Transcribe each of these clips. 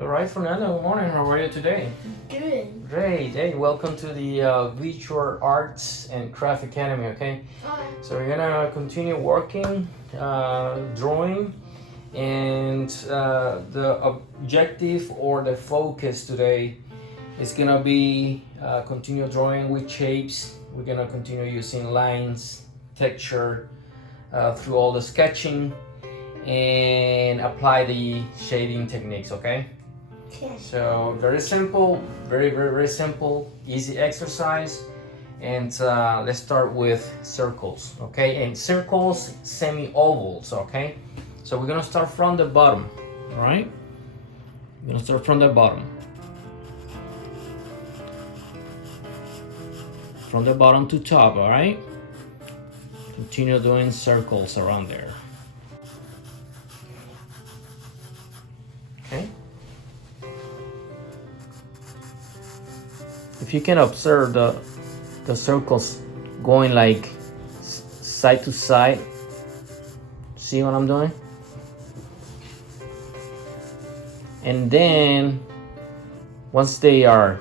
All right, Fernando, good morning. How are you today? Good. Great. Hey, welcome to the Visual Arts and Craft Academy, okay? So we're gonna continue working, drawing, and the objective or the focus today is gonna be continue drawing with shapes. We're gonna continue using lines, texture, through all the sketching, and apply the shading techniques, okay? Okay. So very simple, very simple, easy exercise. And let's start with circles, okay? And circles, semi-ovals, okay? So we're gonna start from the bottom, all right? We're gonna start from the bottom. From the bottom to top, all right? Continue doing circles around there. Okay? If you can observe the circles going like side to side, see what I'm doing? And then once they are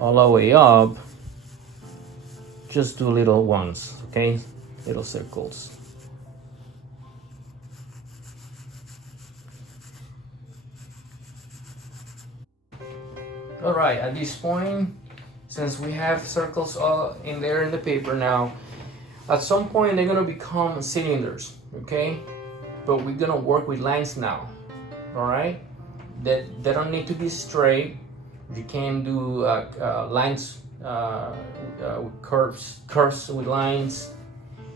all the way up, just do little ones, okay? Little circles. All right, at this point, since we have circles all in there in the paper now, at some point they're gonna become cylinders, okay? But we're gonna work with lines now, all right? They don't need to be straight. You can do lines, with curves with lines,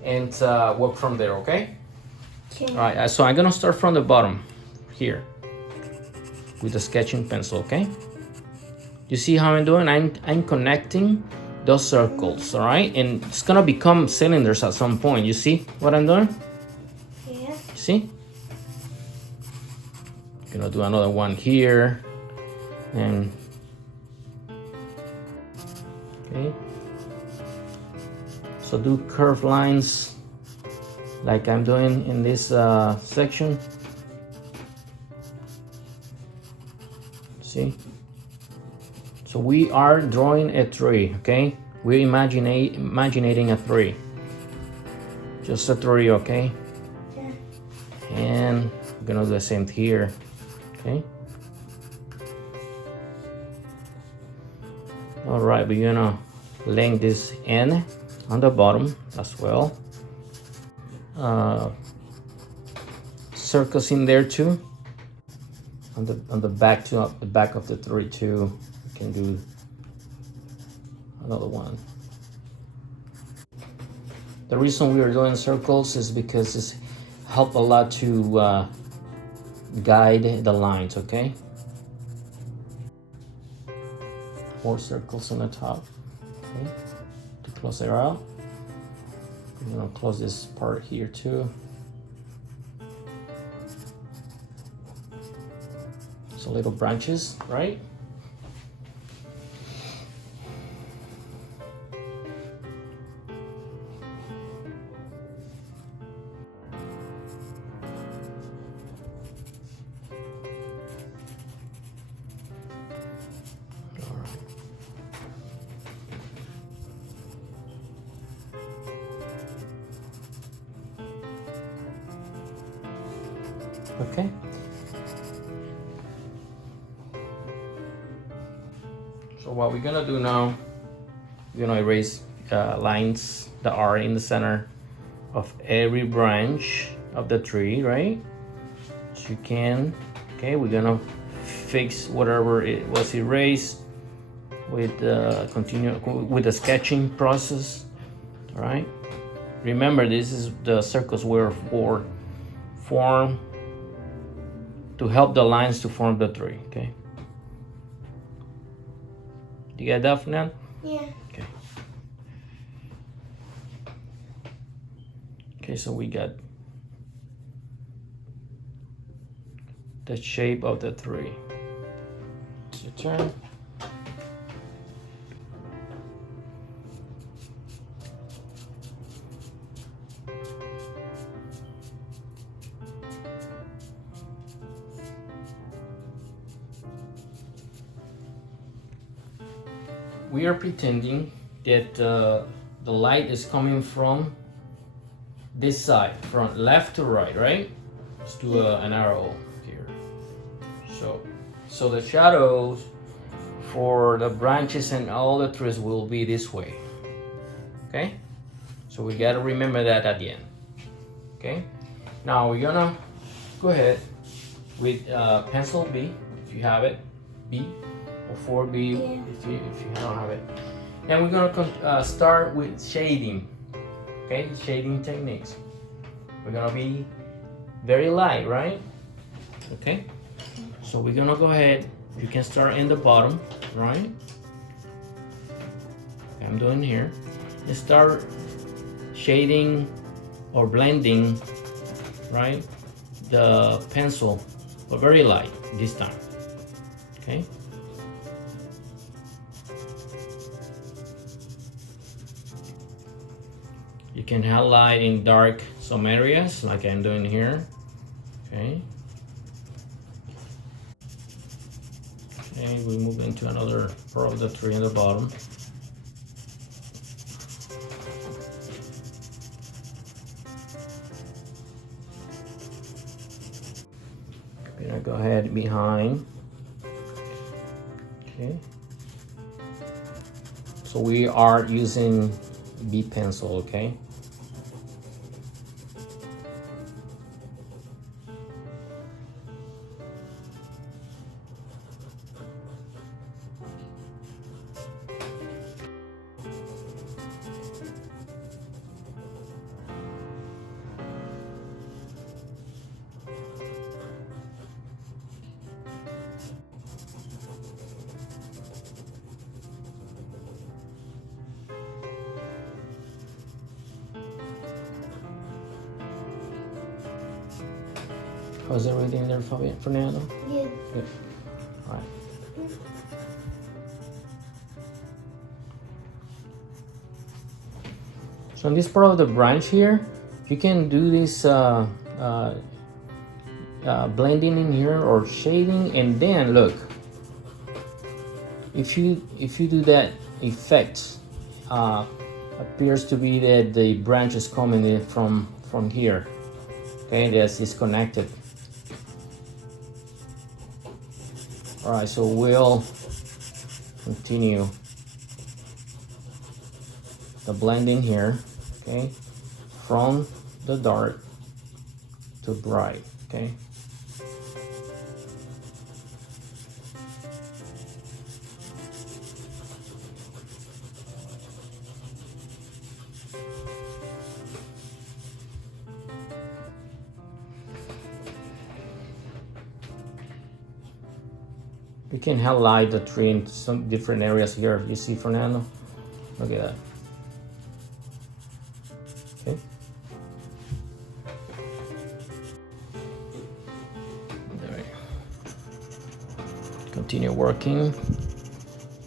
and work from there, okay? Okay. All right, so I'm gonna start from the bottom here with the sketching pencil, okay? You see how I'm doing? I'm connecting those circles, all right? And it's gonna become cylinders at some point. You see what I'm doing? Yeah. You see? Gonna do another one here, and okay. So do curved lines like I'm doing in this section. See? So we are drawing a tree, okay? We're imagining a tree. Just a tree, okay? Yeah. And we're gonna do the same here, okay? All right, we're gonna link this end on the bottom as well. Circles in there too. On the back too, the back of the tree too. We can do another one. The reason we are doing circles is because it's help a lot to guide the lines, okay? More circles on the top, okay? To close it out. I'm gonna close this part here too. So little branches, right? Okay. So what we're gonna do now, we're gonna erase lines that are in the center of every branch of the tree, right? So you can, okay, we're gonna fix whatever it was erased with continue with the sketching process, all right? Remember, this is the circles were for form to help the lines to form the tree, okay? You get that, Fernand? Yeah. Okay. Okay, so we got the shape of the tree. It's your turn. we are pretending that the light is coming from this side, from left to right, right? Let's do an arrow here. So the shadows for the branches and all the trees will be this way. Okay? So we gotta remember that at the end. Okay? Now we're gonna go ahead with pencil B, if you have it, B, or 4B if you don't have it. And we're gonna start with shading. Okay, shading techniques. We're gonna be very light, right? Okay. So we're gonna go ahead. You can start in the bottom, right? Okay, I'm doing here. And start shading or blending, right? The pencil, but very light this time. Okay. You can highlight in dark some areas like I'm doing here. Okay. And we move into another part of the tree on the bottom. I'm gonna go ahead behind. Okay. So we are using B pencil, okay? How's everything there, Fernando? Yeah. Good. All right. So in this part of the branch here, you can do this blending in here or shading, and then look. If you do that effect, appears to be that the branch is coming in from here. Okay, that's disconnected. All right, so we'll continue the blending here, okay, from the dark to bright, okay. We can highlight the tree in some different areas here. You see, Fernando? Look at that. Okay. There. Continue working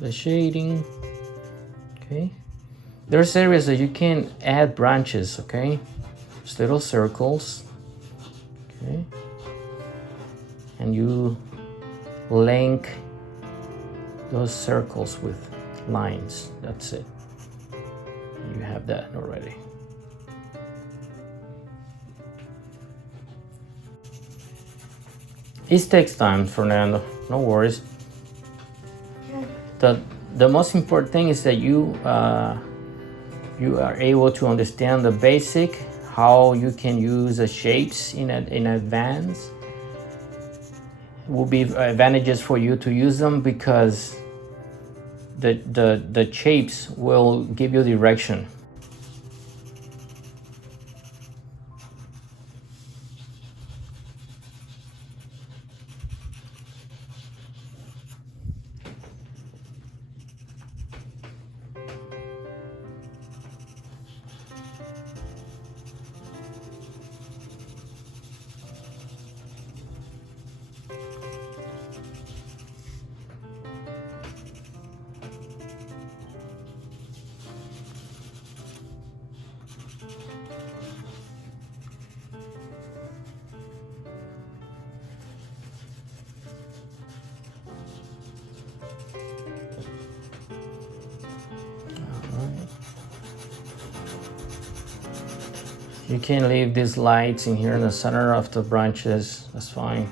the shading. Okay. There's areas that you can add branches, okay? Just little circles. Okay. And you link those circles with lines. That's it. You have that already. It takes time, Fernando. No worries. The most important thing is that you are able to understand the basic, how you can use the shapes in advance. Will be advantages for you to use them because the shapes will give you direction. You can leave these lights in here in the center of the branches, that's fine.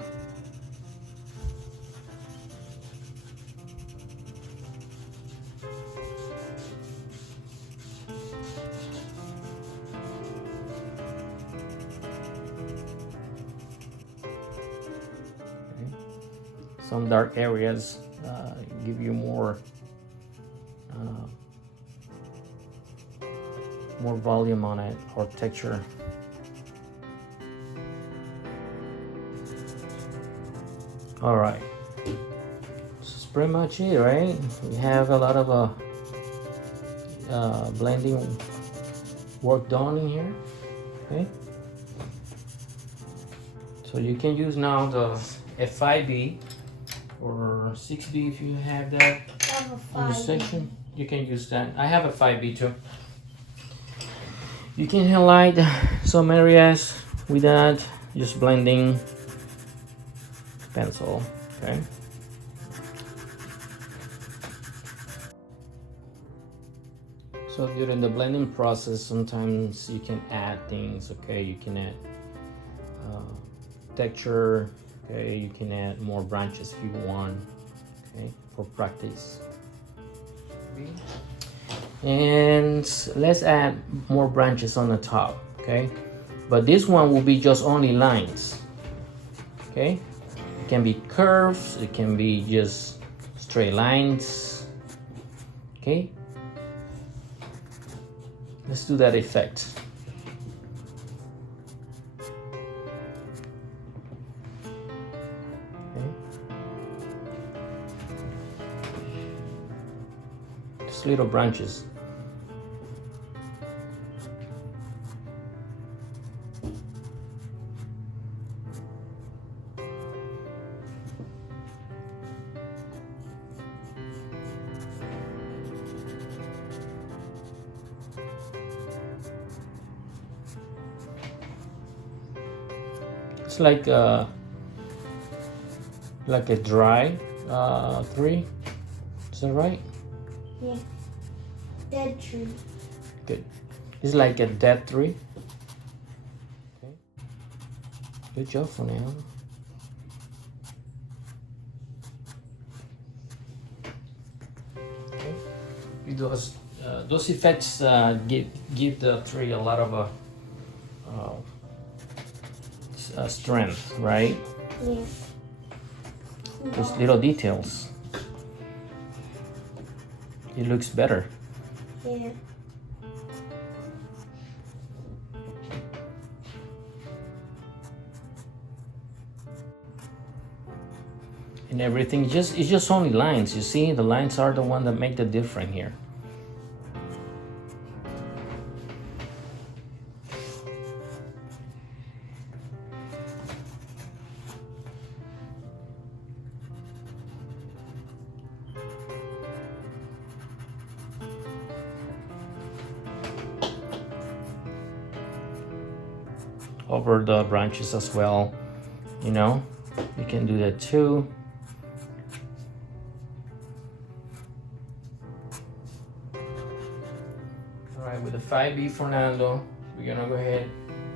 Some dark areas give you more volume on it or texture. All right, this is pretty much it, right? We have a lot of blending work done in here. Okay, so you can use now the F5B or 6B if you have that I have a in the 5. section. You can use that. I have a 5B too. You can highlight some areas with that, just blending pencil, okay? So during the blending process, sometimes you can add things, okay? You can add texture, okay? You can add more branches if you want, okay? For practice. And let's add more branches on the top, okay? But this one will be just only lines, okay? It can be curves, it can be just straight lines, okay? Let's do that effect. Okay. Just little branches. It's like a dry tree. Is that right? Yeah. Dead tree. Good. It's like a dead tree. Okay. Good job for now. Okay. Those effects give the tree a lot of strength, right? Yeah. Those little details. It looks better. Yeah. And everything, it's just only lines. You see, the lines are the one that make the difference here. Over the branches as well, you know, you can do that too. All right, with the 5B Fernando, we're gonna go ahead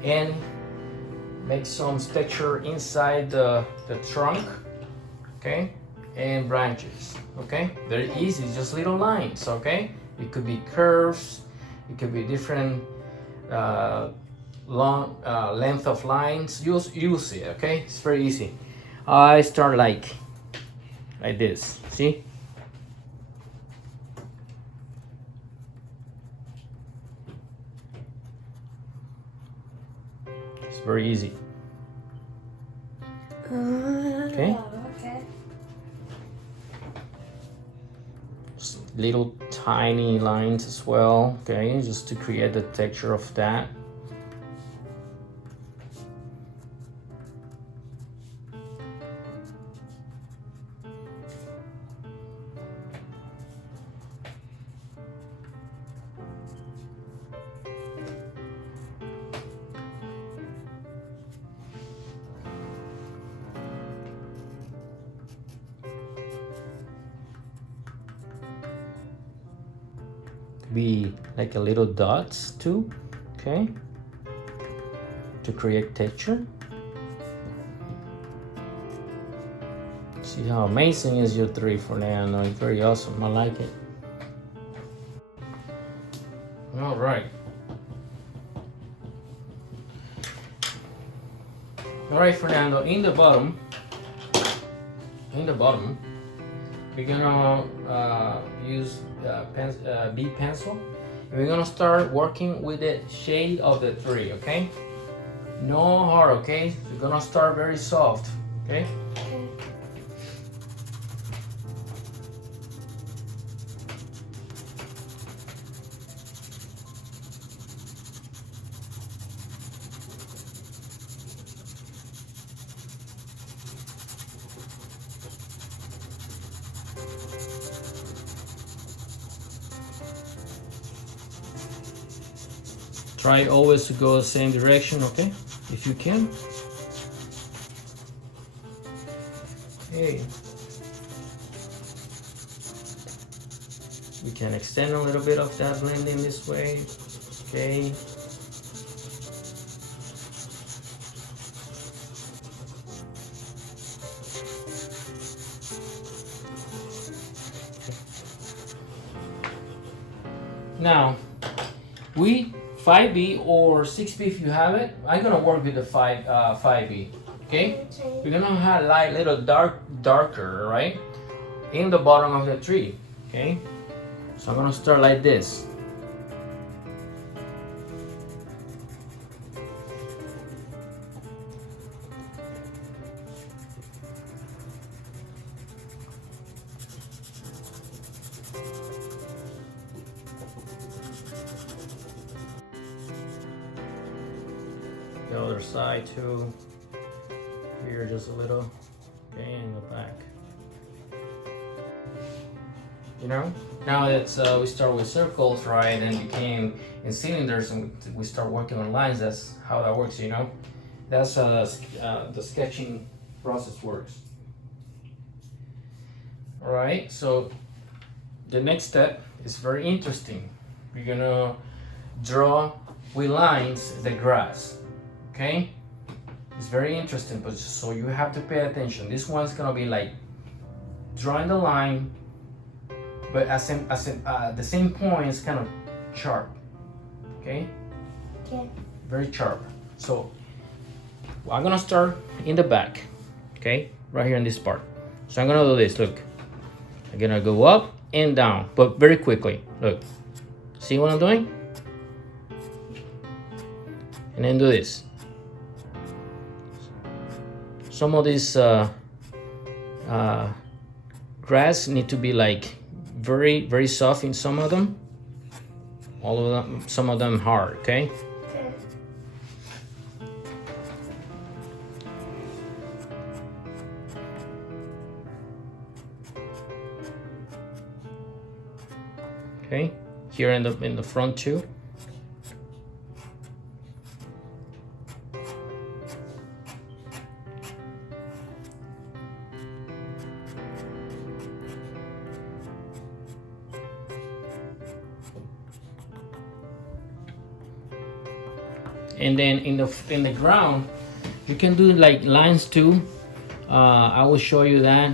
and make some texture inside the trunk, okay, and branches, okay? Very easy, just little lines, okay? It could be curves, it could be different long length of lines. You'll see, okay? It's very easy. I start like this, see? It's very easy. Okay? Okay. Just little tiny lines as well, okay? Just to create the texture of that. Be like a little dots too, okay? to create texture. See how amazing is your tree, Fernando. It's very awesome. I like it. All right. All right, Fernando. In the bottom, we're gonna use B pencil. And we're gonna start working with the shade of the tree. Okay? No hard. Okay? We're gonna start very soft. Okay? Okay. Try always to go the same direction, okay? If you can. Okay. We can extend a little bit of that blending this way. Okay. Now, 5B or 6B if you have it. I'm gonna work with the 5B. Okay? We're gonna highlight a little darker, right? In the bottom of the tree. Okay? So I'm gonna start like this. The other side too. Here just a little. Okay, in the back. You know, now that we start with circles, right, and became in cylinders, and we start working on lines. That's how that works. You know, that's the sketching process works. All right. So the next step is very interesting. We're gonna draw with lines the grass. Okay, it's very interesting, but so you have to pay attention. This one's gonna be like drawing the line, but the same point is kind of sharp. Okay. Okay. Very sharp. So I'm gonna start in the back. Okay, right here in this part. So I'm gonna do this. Look, I'm gonna go up and down, but very quickly. Look, see what I'm doing? And then do this. Some of these grass need to be like very soft in some of them. All of them, some of them hard. Okay. Okay. Okay. Here in the front too. And then in the ground, you can do like lines too. I will show you that.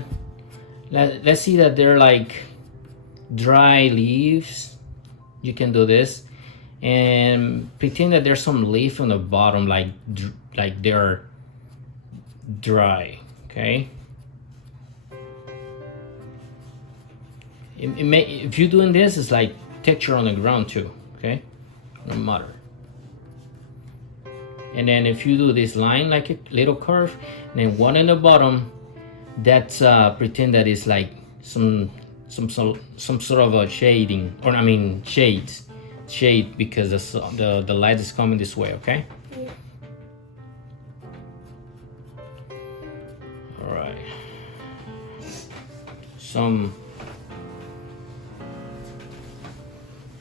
Let's see that they're like dry leaves. You can do this, and pretend that there's some leaf on the bottom, like they're dry. Okay. If you're doing this, it's like texture on the ground too. Okay, no matter. And then if you do this line like a little curve, and then one in the bottom, that's pretend that it's like some sort of a shading, or I mean shade because the light is coming this way. Okay. Yeah. All right.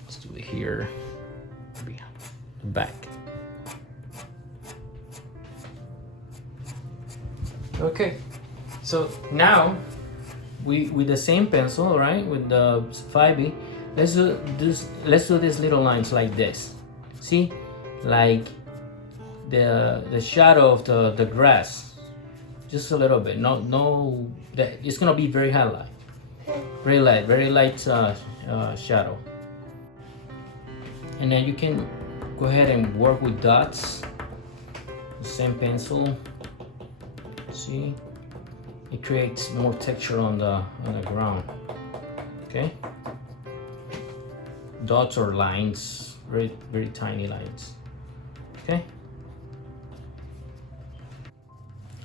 Let's do it here, behind the back. Okay, so now with the same pencil, right, with the 5B, let's do this little lines like this. See, like the shadow of the grass, just a little bit. No, that it's gonna be very highlight, very light shadow. And then you can go ahead and work with dots. The same pencil. See, it creates more texture on the ground. Okay. Dots or lines, very tiny lines. Okay.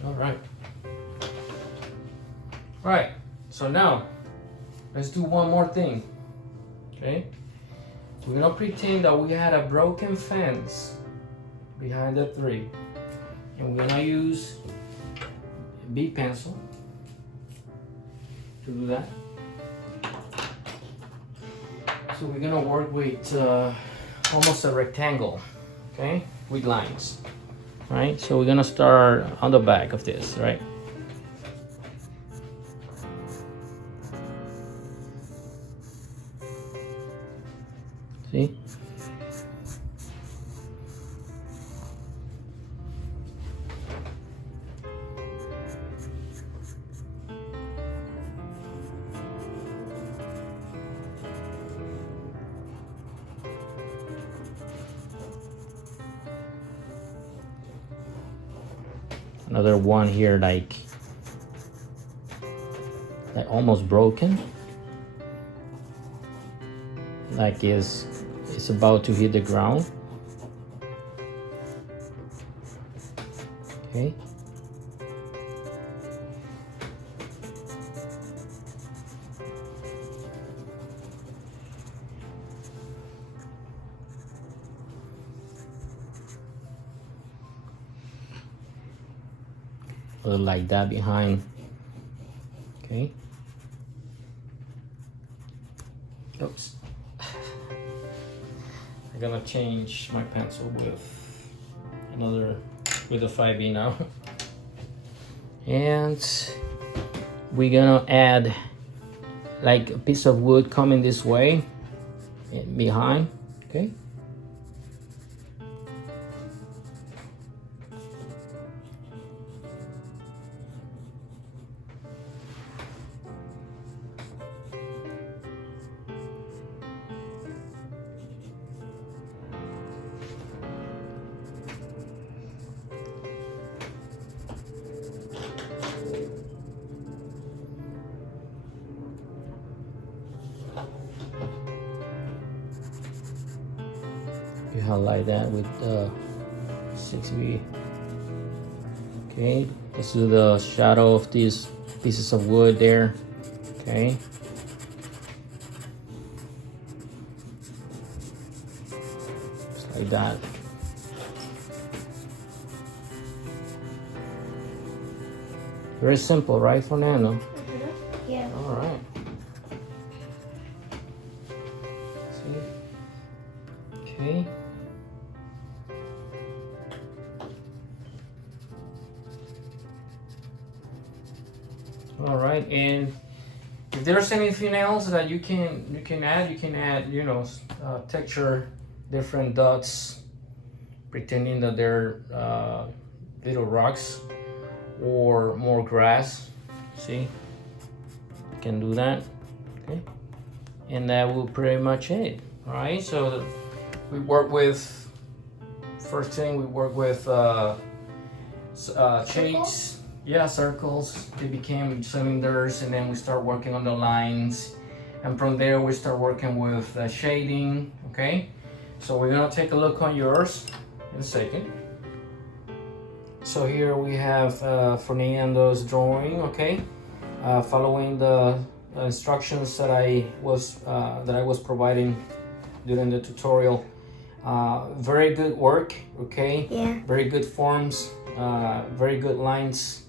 All right. All right. So now let's do one more thing. Okay. We're gonna pretend that we had a broken fence behind the tree, and we're gonna use a big pencil to do that. So we're gonna work with almost a rectangle, okay, with lines, right? So we're gonna start on the back of this, right? See? Another one here like almost broken, like it's about to hit the ground. Okay. Like that behind. Okay. Oops. I'm gonna change my pencil with a 5B now. And we're gonna add like a piece of wood coming this way and behind. Okay. You highlight that with 6B. Okay, let's do the shadow of these pieces of wood there. Okay. Just like that. Very simple, right, Fernando? Mm-hmm. Yeah. All right. See? Okay. All right, and if there's anything else that you can add, you know, texture, different dots, pretending that they're little rocks or more grass. See, you can do that. Okay, and that will pretty much it. All right, so we work with, first thing we work with shades. Yeah, circles. They became cylinders, and then we start working on the lines, and from there we start working with shading. Okay, so we're gonna take a look on yours in a second. So here we have Fernando's drawing. Okay, following the instructions that I was providing during the tutorial. Very good work. Okay. Yeah. Very good forms. Very good lines.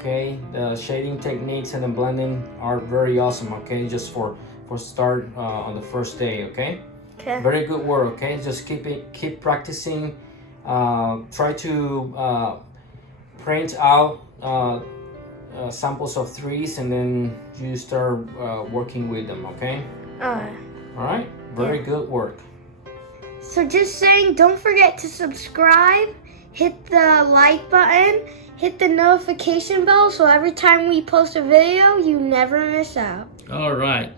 Okay, the shading techniques and the blending are very awesome. Okay, just for start on the first day. Okay, Okay. very good work. Okay, just keep practicing. Try to print out samples of trees, and then you start working with them. Okay, all right, very good work. So just saying, don't forget to subscribe hit the like button, hit the notification bell so every time we post a video, you never miss out. All right.